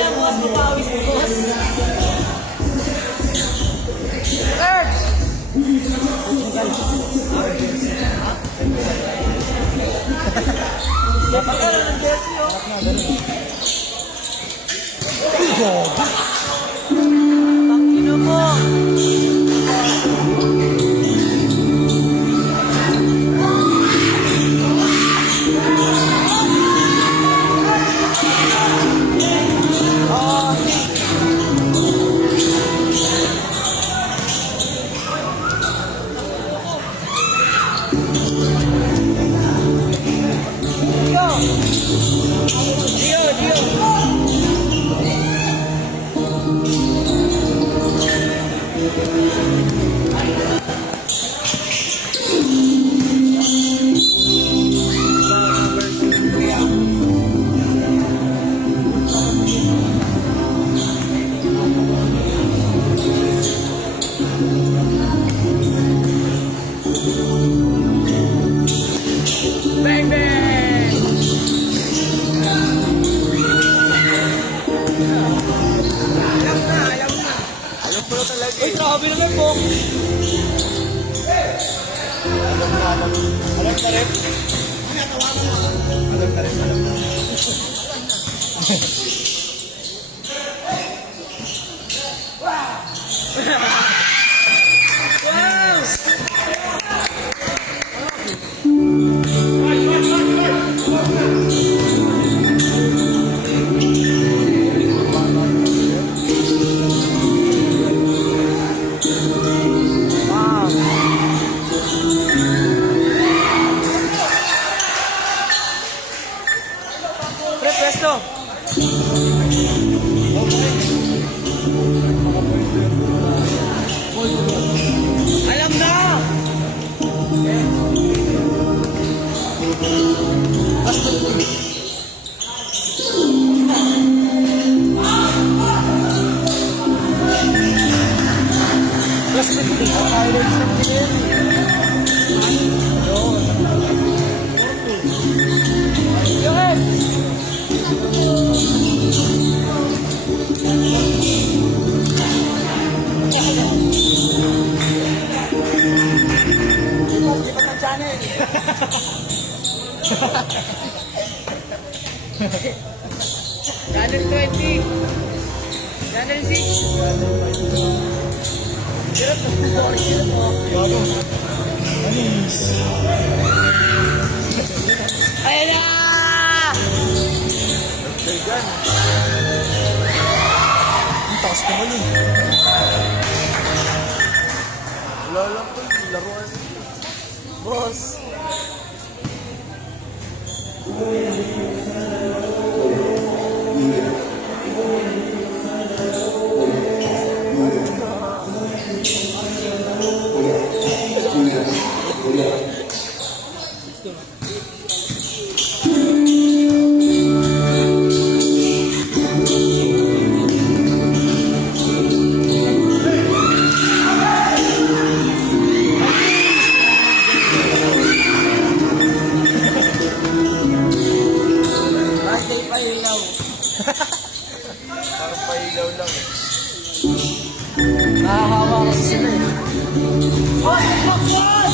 Yan, boss, mapawis, boss. Third! Napakala ng jersey, oh. Tangino mo. Uy, grabe naman po. Alam na rin. Alam na rin. Presto. Alam na. Channel 20. Channel 6. Bago. Anis. Ayan na! Ang taas naman yun. Wala lang po. Laruan. Boss. Yeah. Parang pailaw lang eh. Nakahawa kasi sila eh. Hoy! Bakwan!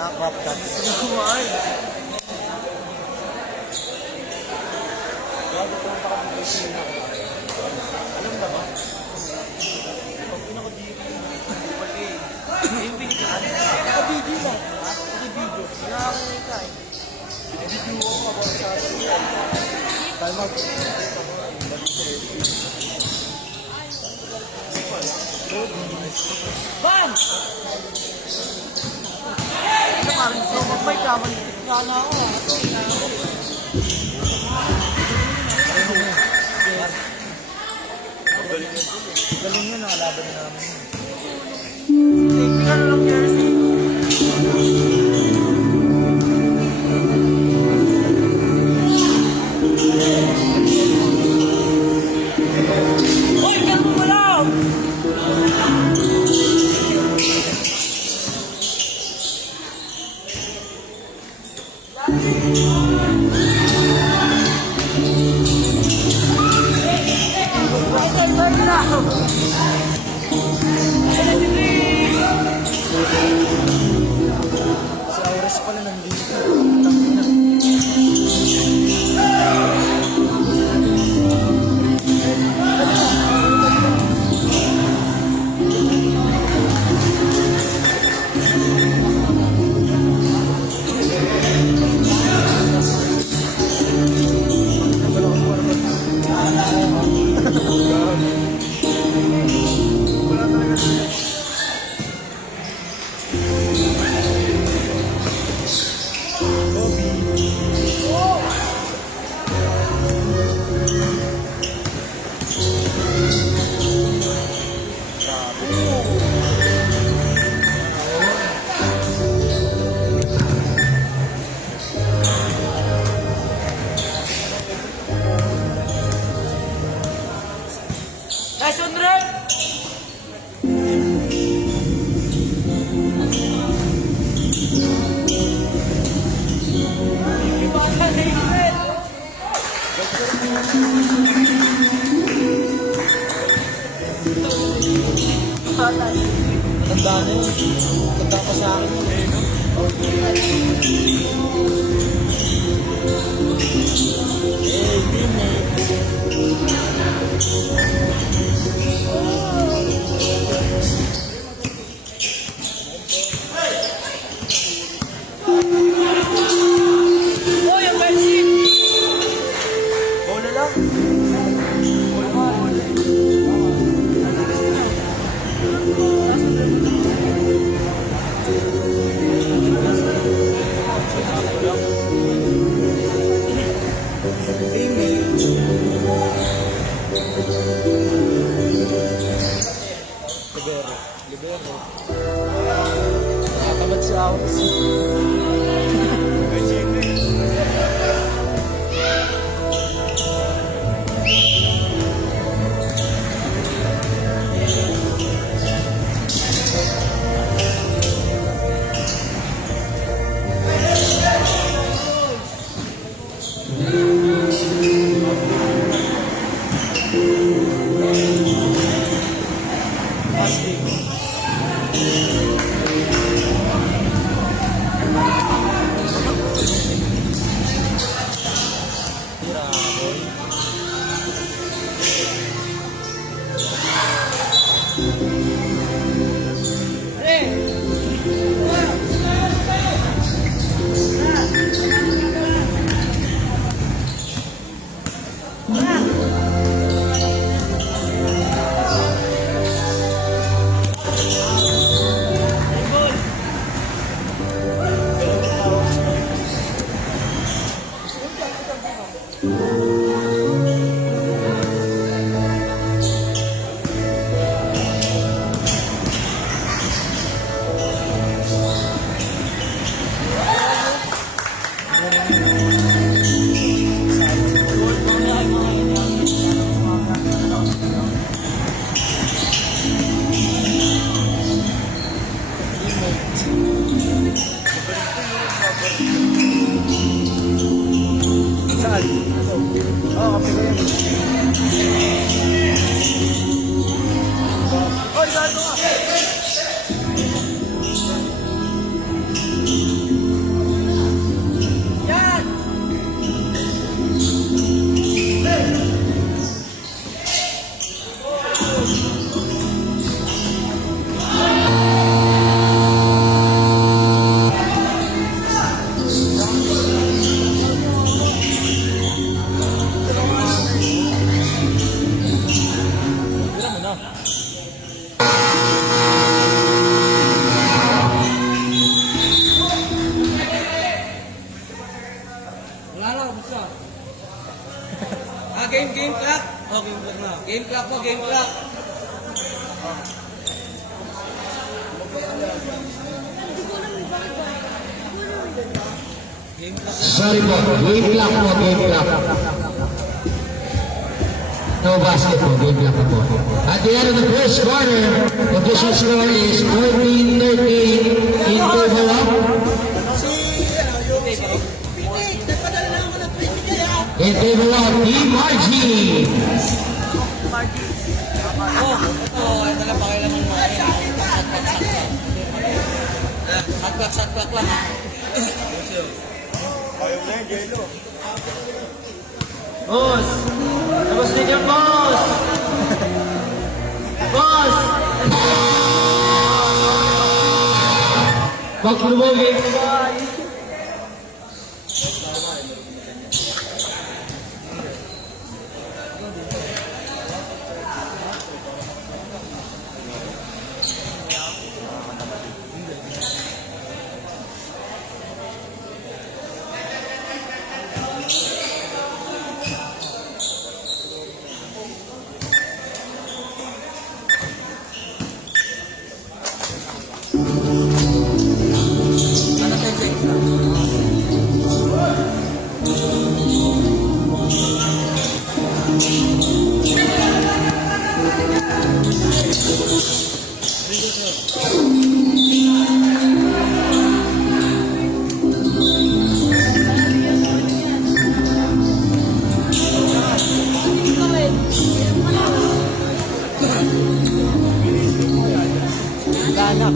Naka-crop cut. Alam na ba? Pag pinaka-dito yung pinikahan. Naka-video lang. Naka-video. Nakakita eh. Video ko about sa siya. Tayo mag... Ban! Ano parang so may kaman sana ako. Galing yun, nakalaban na namin. Typical lang jersey. Hoy, ganun mo lang! Sa oras pala nandito. Tangina. Nice one, Red! Tanda na yun. Tanda pa sa akin yun eh, no? Hey, teammate. Hoy, ang bensin! Bola lang. Bola. Libero. Libero. Nakatamad si Awas. Saan? Oo, kape ko yun. Oy, gato nga! Yan! Wala lang, basta. Game clock. Oh, game clock na. Game clock po, game clock. Game clock. Sorry po, game clock po, game clock. No basketball, game clock po. At the end of the first quarter, the official score is 14-13 in favor of Team Margie. Oh, ito, ito lang pakialaman mo. Satpak lang. Boss! Labas din yung boss! Boss! Mag-promote mo ba? Anak.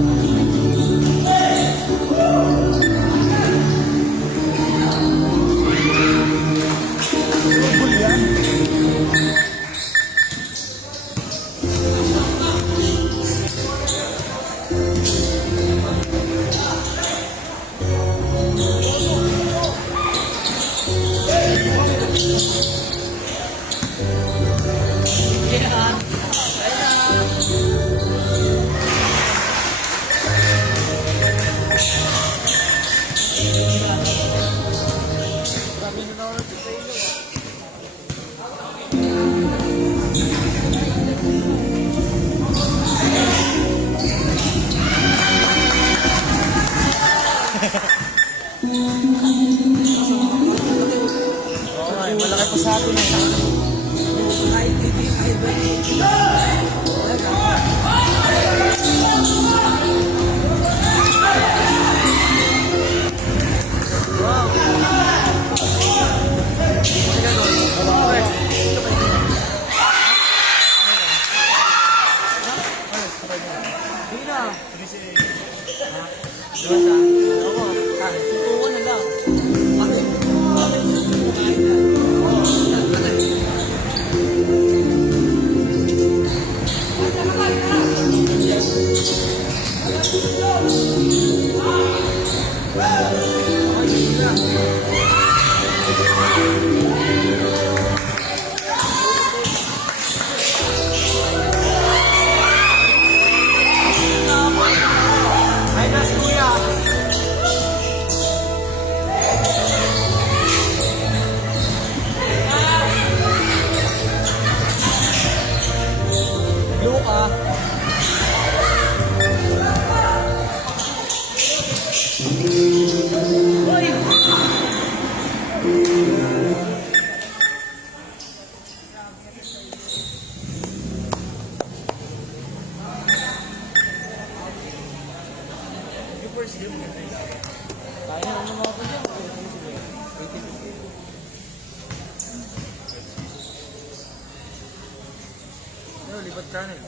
Lipat channel.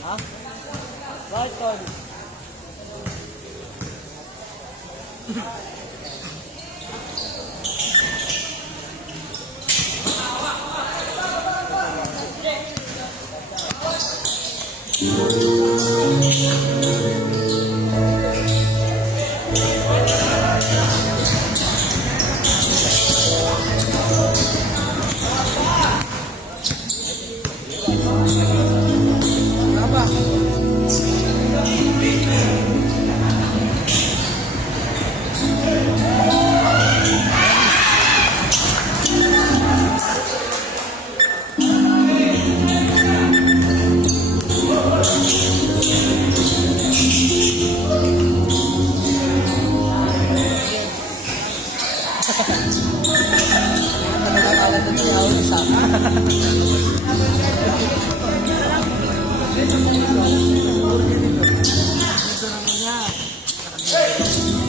Ha? Bakit tol?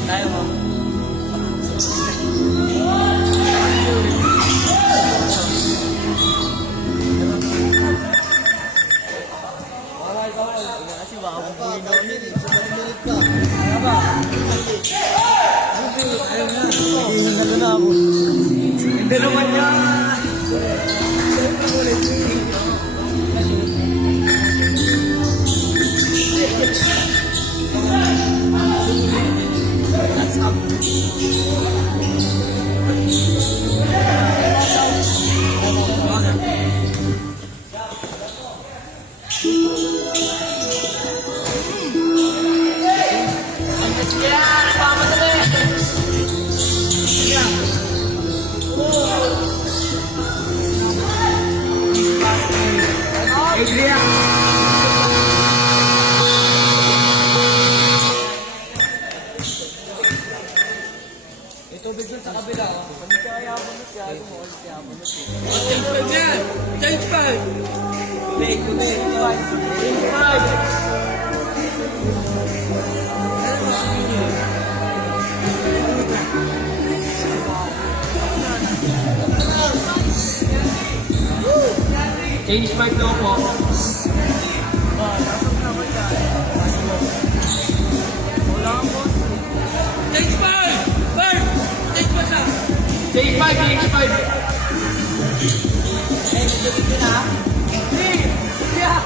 Tayo mo. Kasi baka bubuhin daw niya. Ano ba? Ayaw na. Hindi na ako. Hindi naman yan. Ito bigyan sa kabila. Kami kaya bunot siya. Ito mo ulit siya bunot siya. Change 5 yan! Change 5! Today. Change 5! Change 5 daw po. Change 5! Bird! Change 5 na! Change 5, change 5. Eh, dito na. Yeah!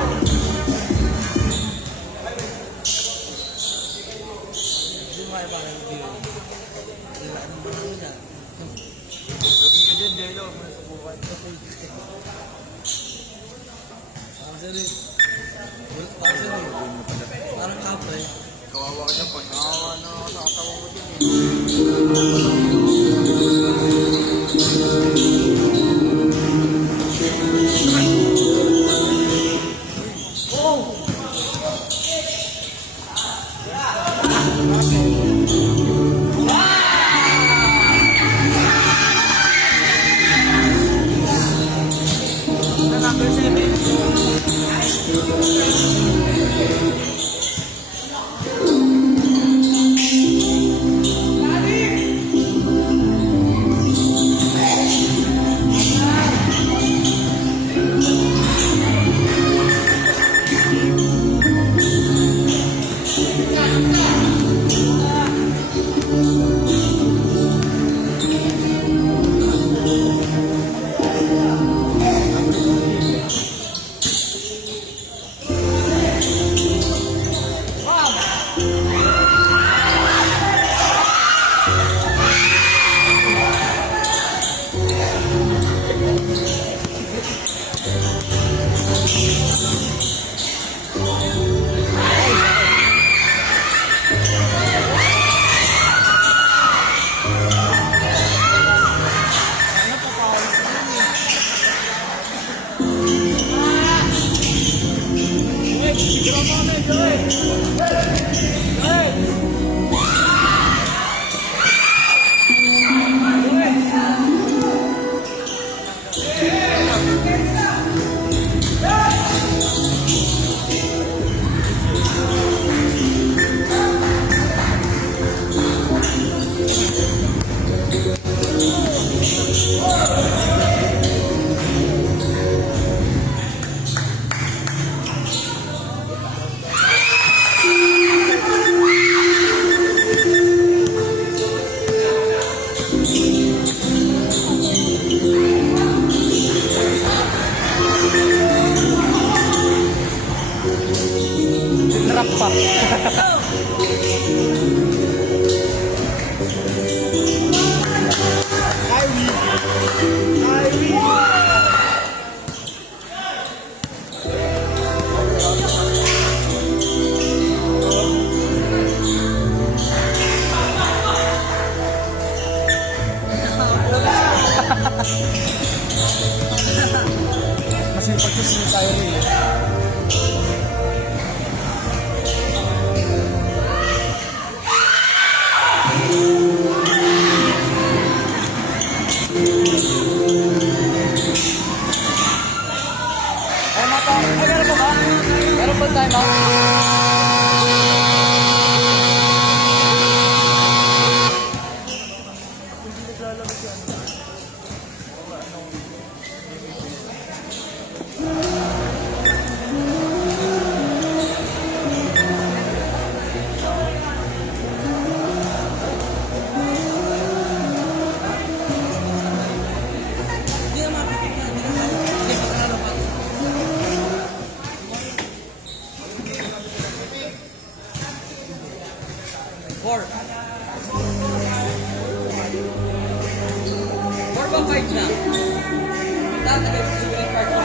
Lagi ka dyan, Jello. Masubukan ko. Parang kapre. Kawawa ka dyan pag nakatawa ko dyan. Trap pa. Masipag kasi tayo rin. Meron ba time out? Four. Four ba five na? Dati kayo sa green card ko.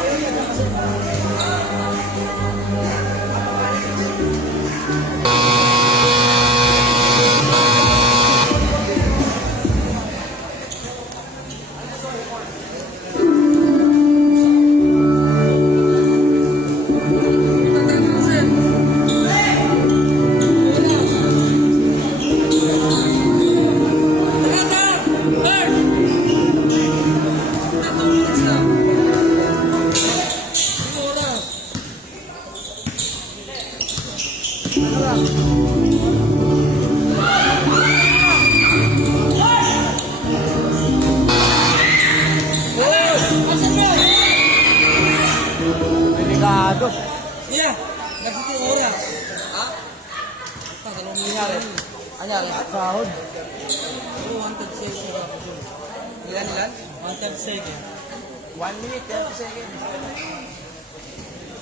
Delikado. Yeah, nagsiting oras. Ha? Anong nangyari? Anyari? Sahod. Oo, 1 second. Ilan? 1 second. 1 minute, 30 seconds.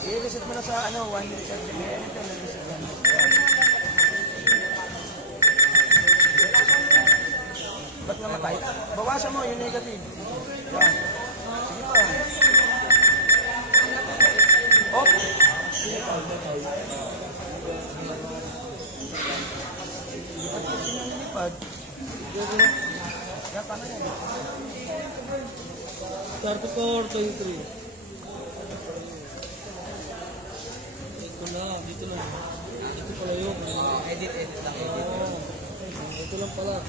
I-reset mo na sa 1 minute, 30 seconds. Ito, nag-reset yan. Ba't namatay? Bawasan mo yung negative. Yan. Sige pa. Op! Lipad. Yan, paano yan? 34, 23. Ito na, dito lang. Ito pala yun. Edit lang. Oo. Ito lang pala.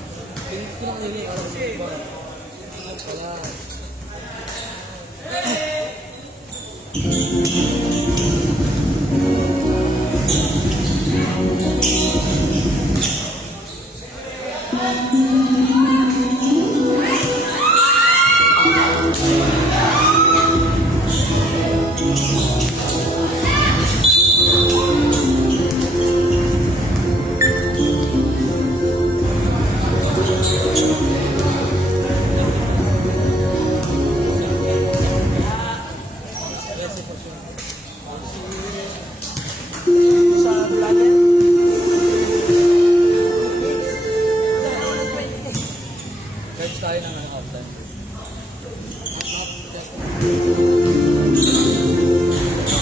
Tingin ko lang yun. Ito lang pala. Sa vlogger. Search tayo ng outline.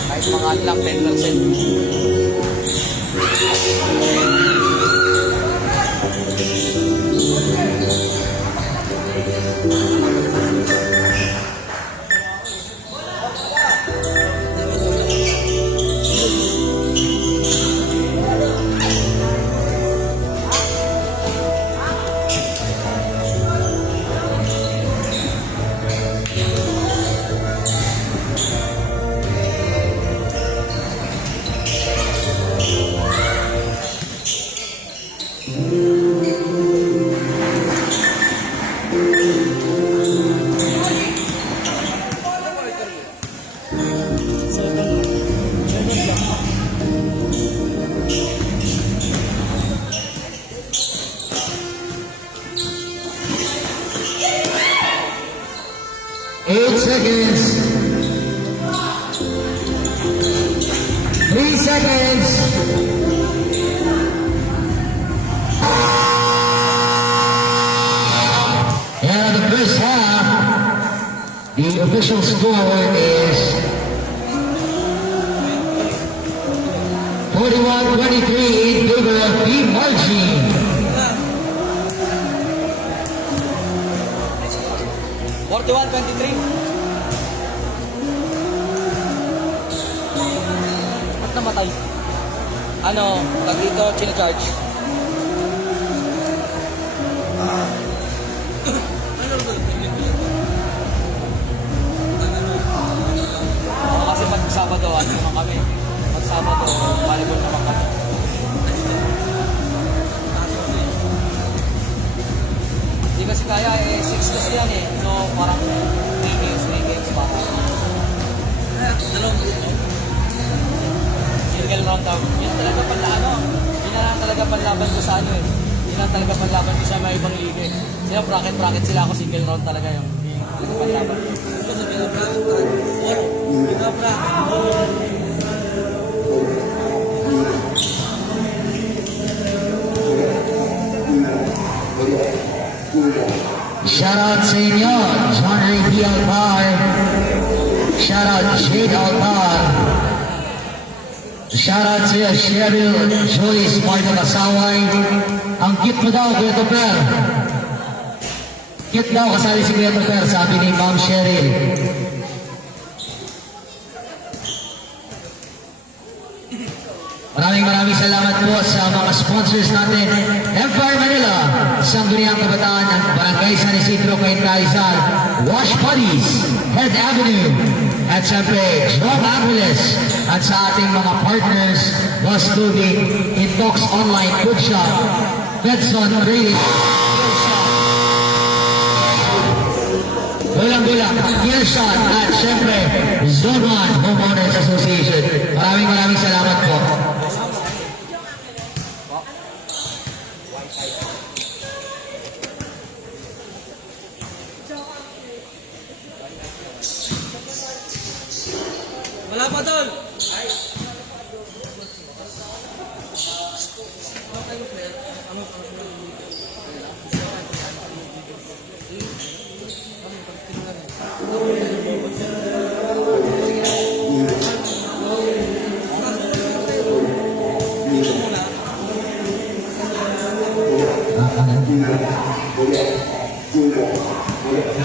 Kahit mga lang 10%. Eight seconds. 3 seconds. And the first half, the official score is 41-23 in favor of Team Marching. 41-23. Ba't namatay? Ano, tag dito, charge. Kasi pag Sabado, ano naman kami? Pag Sabado, volleyball naman kami. Hindi kasi kaya, 6 kasi yan eh. So, parang 3 games para. Dalawang grupo. Single round down. Yun talaga pala ano. Yun na lang talaga panlaban ko sa ano eh. Yun lang talaga panlaban ko sa mga ibang liga eh. Sila bracket sila ako single round talaga yung panlaban. Ito sa pinag-bracket. Pinag-bracket. Shout out sa inyo, John Ray D. Alpar. Shout out Jade Alpar. Shout out sa iyo, Cheryl Joyce Marta Kasaway. Ang cute mo daw, Kuya Topper. Cute daw, kasali si Kuya Topper, sabi ni Ma'am Cheryl. Maraming salamat po sa mga sponsors natin. Empire Manila, Sangguniang Kabataan ng Barangay San Isidro, Cainta Rizal, Wash Buddies, Head Avenue, at siyempre, Joe Angeles, at sa ating mga partners, Boss Tubing, Intox Online Food Shop, Fedson Trading, Gulang-gulang, Gearshot, at siyempre, Zone 1 Homeowners Association. Maraming salamat po. Wala pa doon.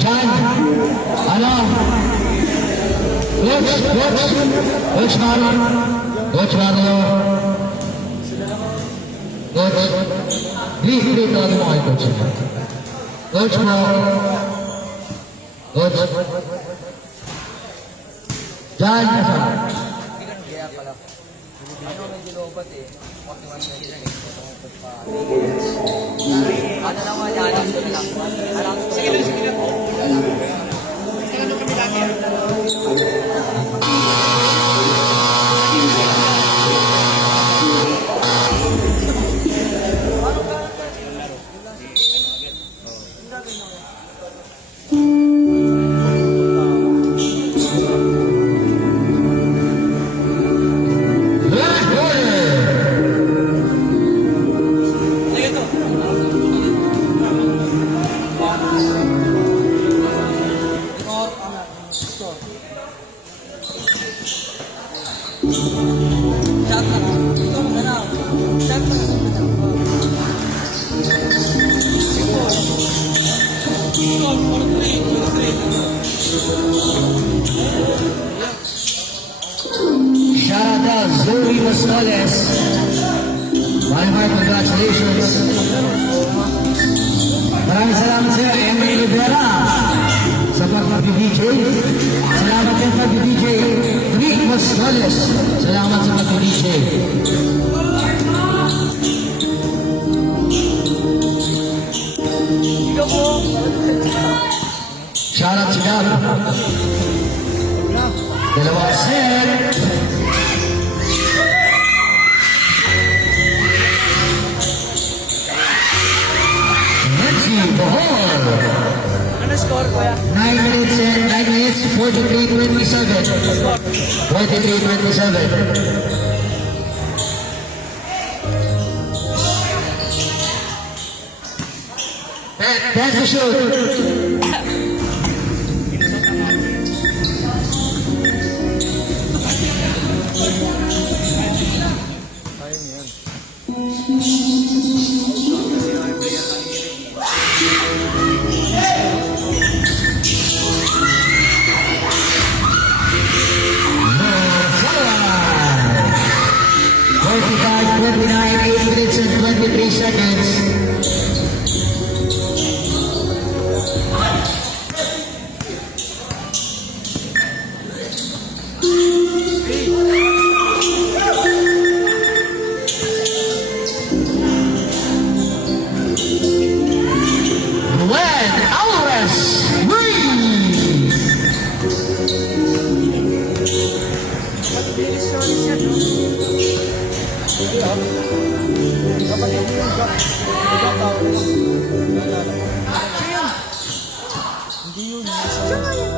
John, ano? Coach Marlon. Coach Marlon. Coach. Please, tawagin mo kay Coach. Coach mo. Coach. John, nasa? Kaya pala. Ano medyo lobat eh. 41 na ano naman, alam ko na lang. Alam ko. Sige lang. Sige lang kami lagi. Shout out Zoe Moscoles. Maraming congratulations. Maraming salamat sa iyo, Emily Rivera, sa pag-DJ. Salamat din pag-DJ. Rick Moscoles. Salamat sa pag-DJ. Ikaw po. Shoutout si Gab. Dalawang set. Nancy Bohol. Ano score, kuya? 9 minutes and 9 minutes, 43-27. 43-27. That's the shoot. Forty-five, 29, 8 minutes and 23 seconds. Glenn Alvarez, three. Bilis service yan, no? Kapatid mo yung gap. Ikaw tao na lang. Siya yun. Hindi yun. Siya nga yun.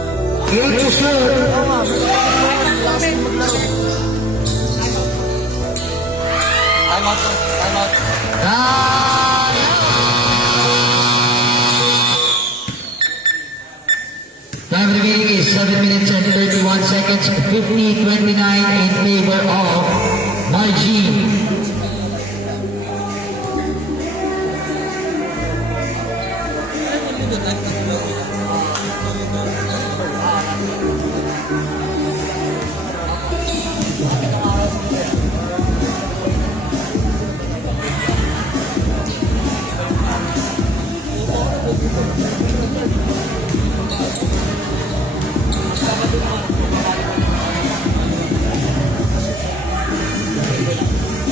Eight to shoot. Oo nga, may lakas din maglaro. Time out. Time out. Time remaining is 7 minutes and 31 seconds, 50-29 in favor of Margie.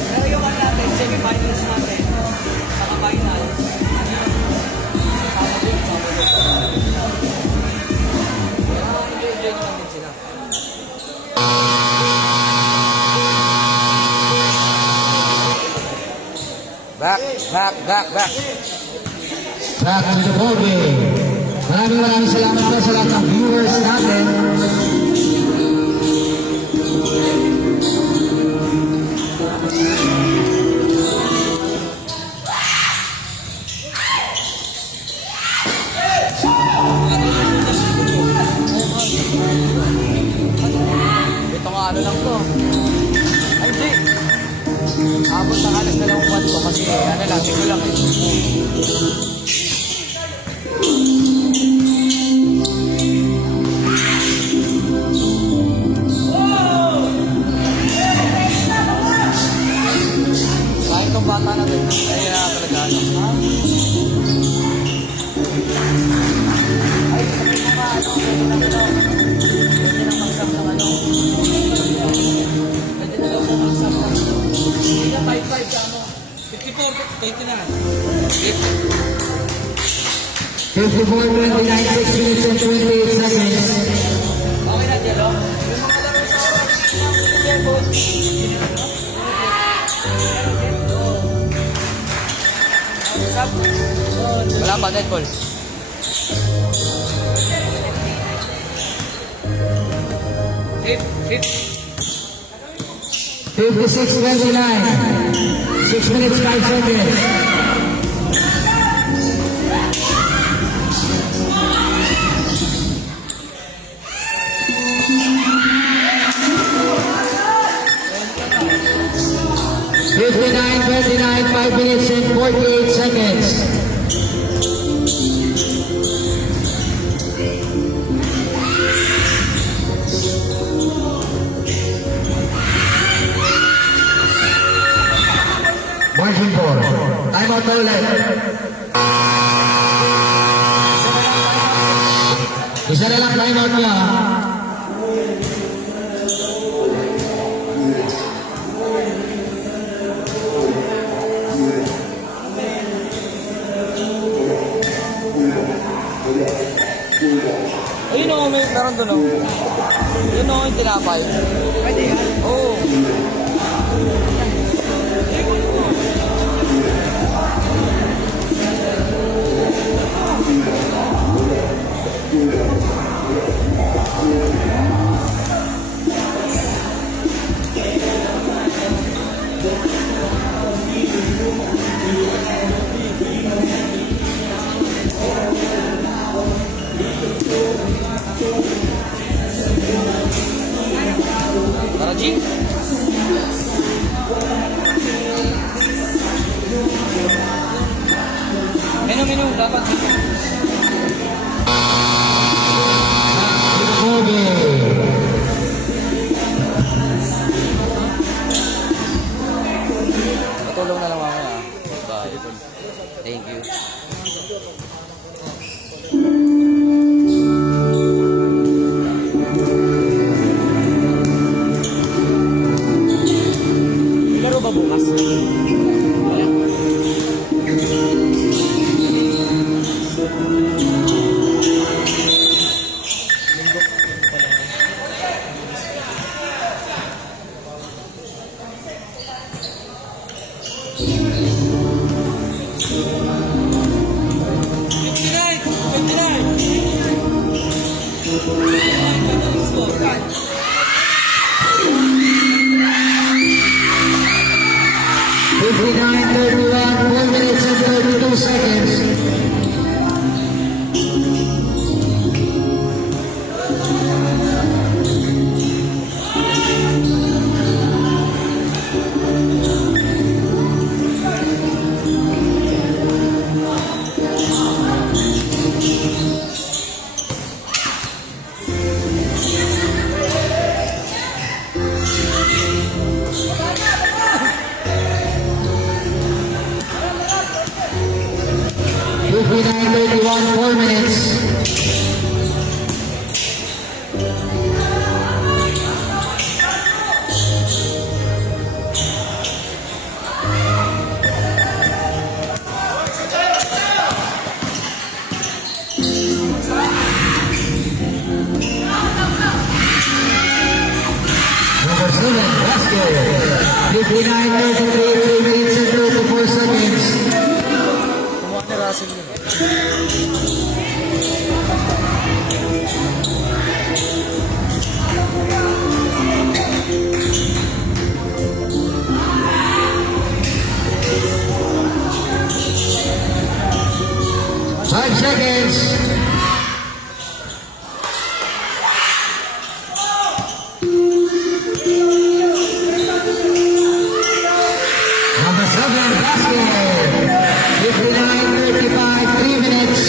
Pero yung ano natin, semi-finals natin, saka finals. Enjoy naman din sila. Back. Back to the ball game. Maraming salamat po sa lahat ng viewers natin. Ito nga ano lang to. Ay, hindi. Abot ng alas na lang buwan ko kasi ano lang, ito lang. Kahit itong bata natin, kaya talaga ano. Ay, sabi mo nga, ano, pwede na ito. Pwede na mag-sub ng ano. Pwede na daw siya mag-sub ng ano. Hindi na 5-5 sa ano. 54, 29, 6 minutes and 28 seconds. Okay na, Jero. Yung mga laro sa oras, Jero. Wala pa, dead ball. 56-29, 6 minutes, 5 seconds. Fifty-nine, 29, 5 minutes and 48 seconds. Margin 4. Time out na ulit. Isa na lang time out niya. Ayun o, may meron doon o. Yun o, yung tinapay. Pwede yan. Oo. Tara, G. Menu, dapat. Kobe. Patulong na lang mamaya. Bye. Thank you. Laro ba bukas? Wala. Fifty-nine, 31, 4 minutes and 32 seconds. Fifty-nine, 31, 4 minutes. Number 7, basket. 59, 33, 3 minutes and 34 seconds. Kumuha ni Russell yun. Five seconds. Number 7, basket. 59, 35, 3 minutes.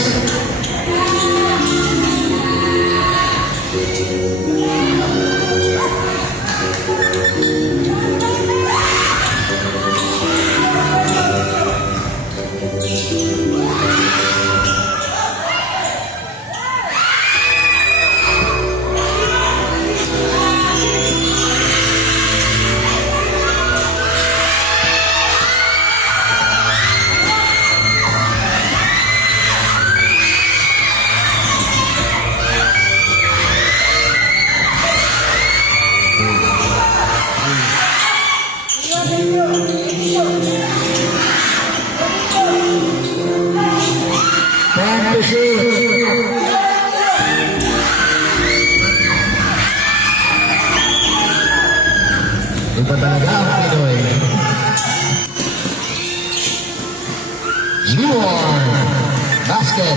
Time to shoot. Iba talaga ang Pinoy. G1 basket.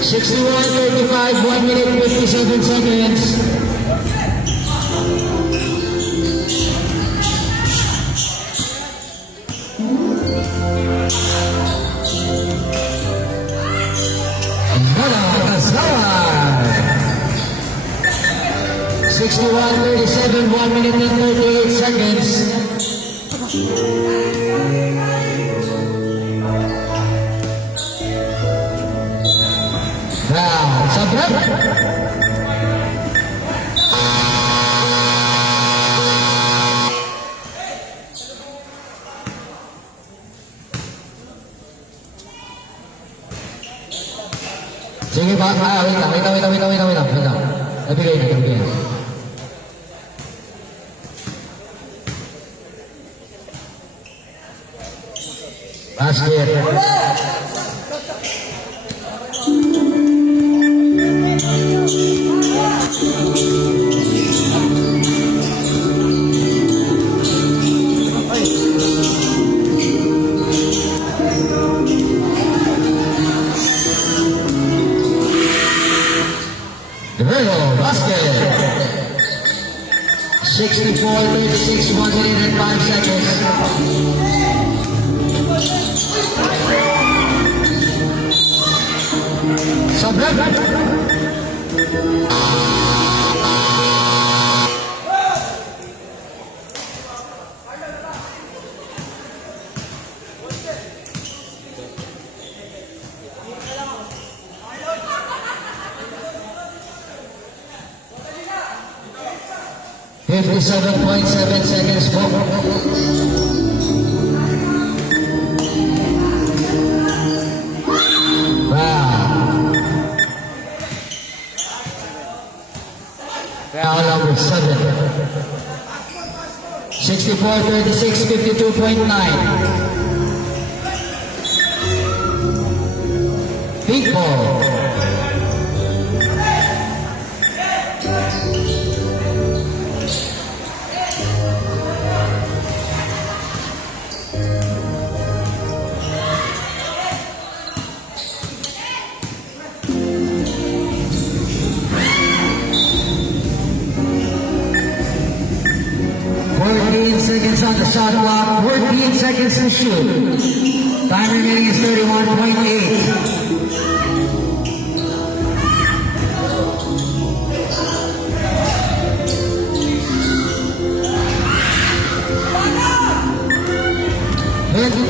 61-35, 1 minute 57 seconds. Kasawa. 61-37, 1 minute and 38 seconds. Now, sa break. Sige ba? Wait lang. Nabigay na. Basket. Guerrero, basket. 64-36, 1 minute and 5 seconds. Sobra. 57.7 seconds po. Wow. Foul number 7. 64-36, 52.9. Pink ball. Seconds on the shot clock, 14 seconds to shoot. Time remaining is 31.8.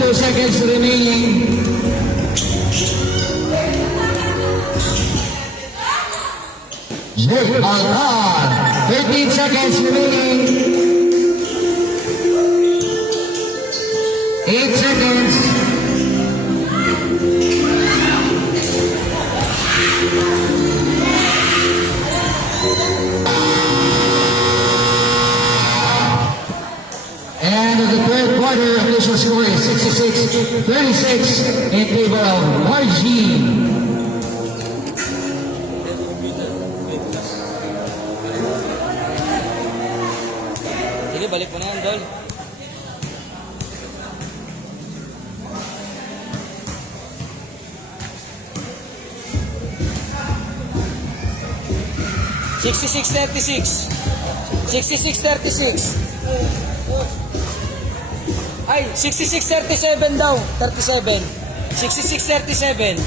Two seconds remaining. Jake Altar, 13 seconds remaining. 8 seconds. And the third quarter official score is 66-36 in favor of Margie. Sige, balik mo na yan, Dol. Ay, 66-37 daw. 37. 66-37.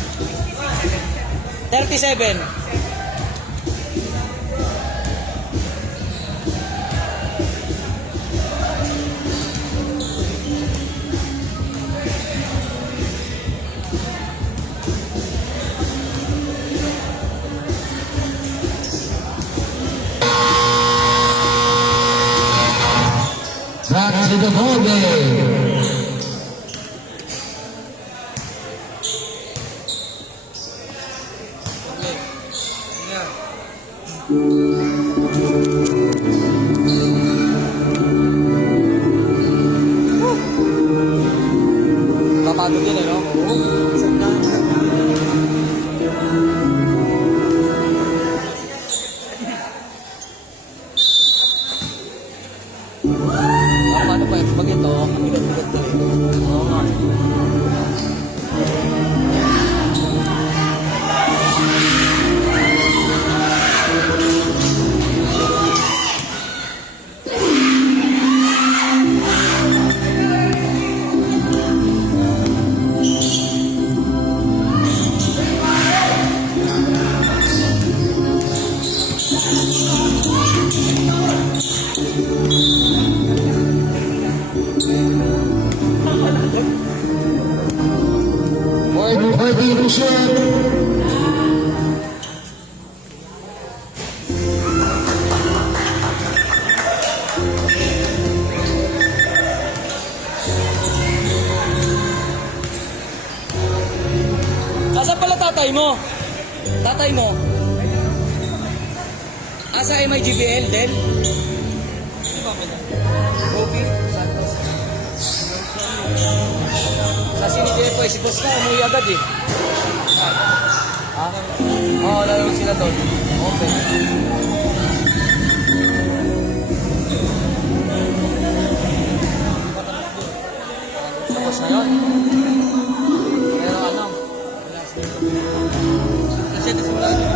37. Back to the ball game. Papagod din, ano? Paano pa yung pag ito? Ang bigat-bigat na rin. Oo nga. Tatay mo? Asa MIGBL din? Okay. Sa sinigil ko, si boss na umuwi agad eh. Ha? Oo, lalo sila doon. Okay. Tapos na yun. Pero ano? Kasi ito simula ito.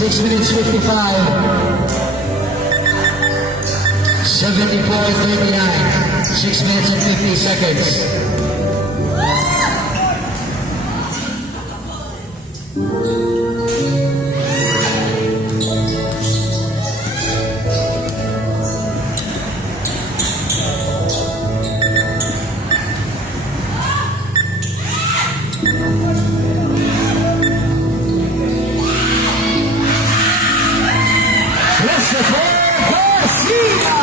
Six minutes 55. 74-39. 6 minutes and 50 seconds. Christopher Garcia!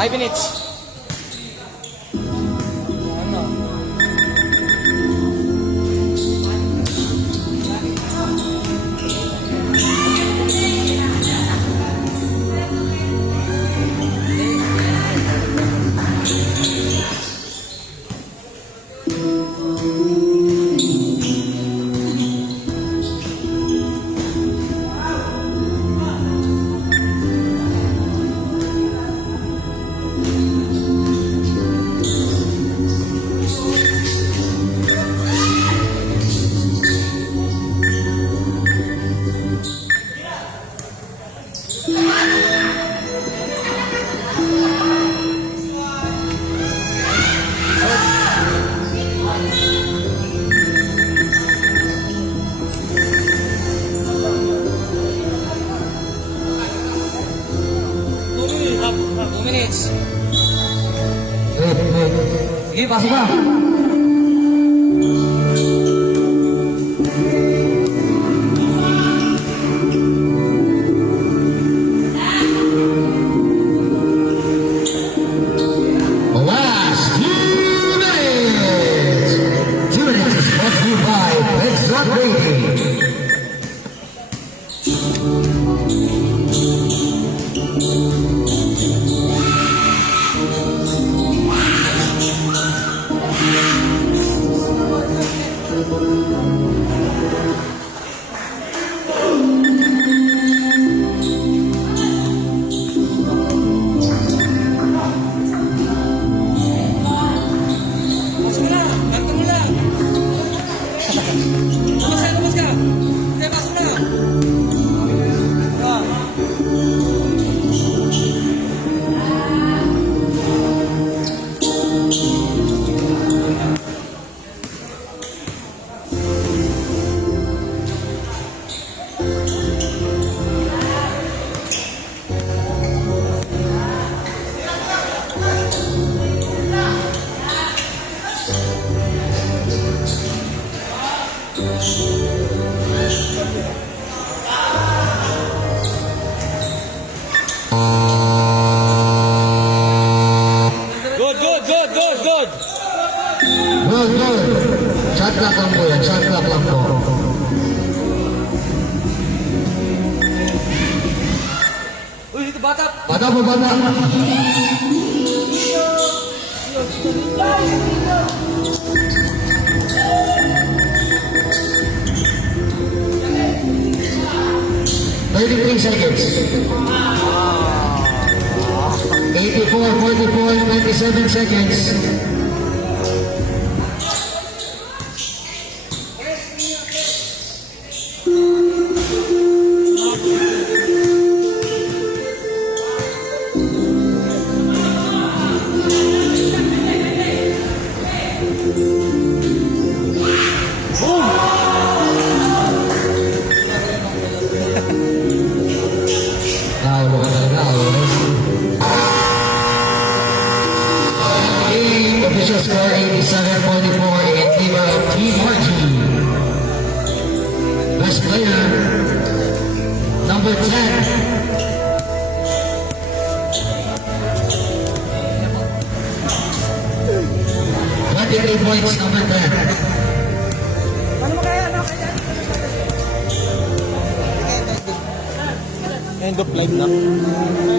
Five minutes. Two minutes. Sige, pasok ka. Last 2 minutes. 2 minutes is brought to you by Petsot Brady. Pasok mo na. Kanto mo Good, good, good, good, good. Good, good. Shot clock lang po yan. Shot clock lang po. Uy, ito bata. Bata po, bata. "33 seconds. 84, 44, 27 seconds. Naulo ka talaga, naulo. Official score 87-44 in favor of Team Margie. Best player, number 10. Points, number 10. End of life na.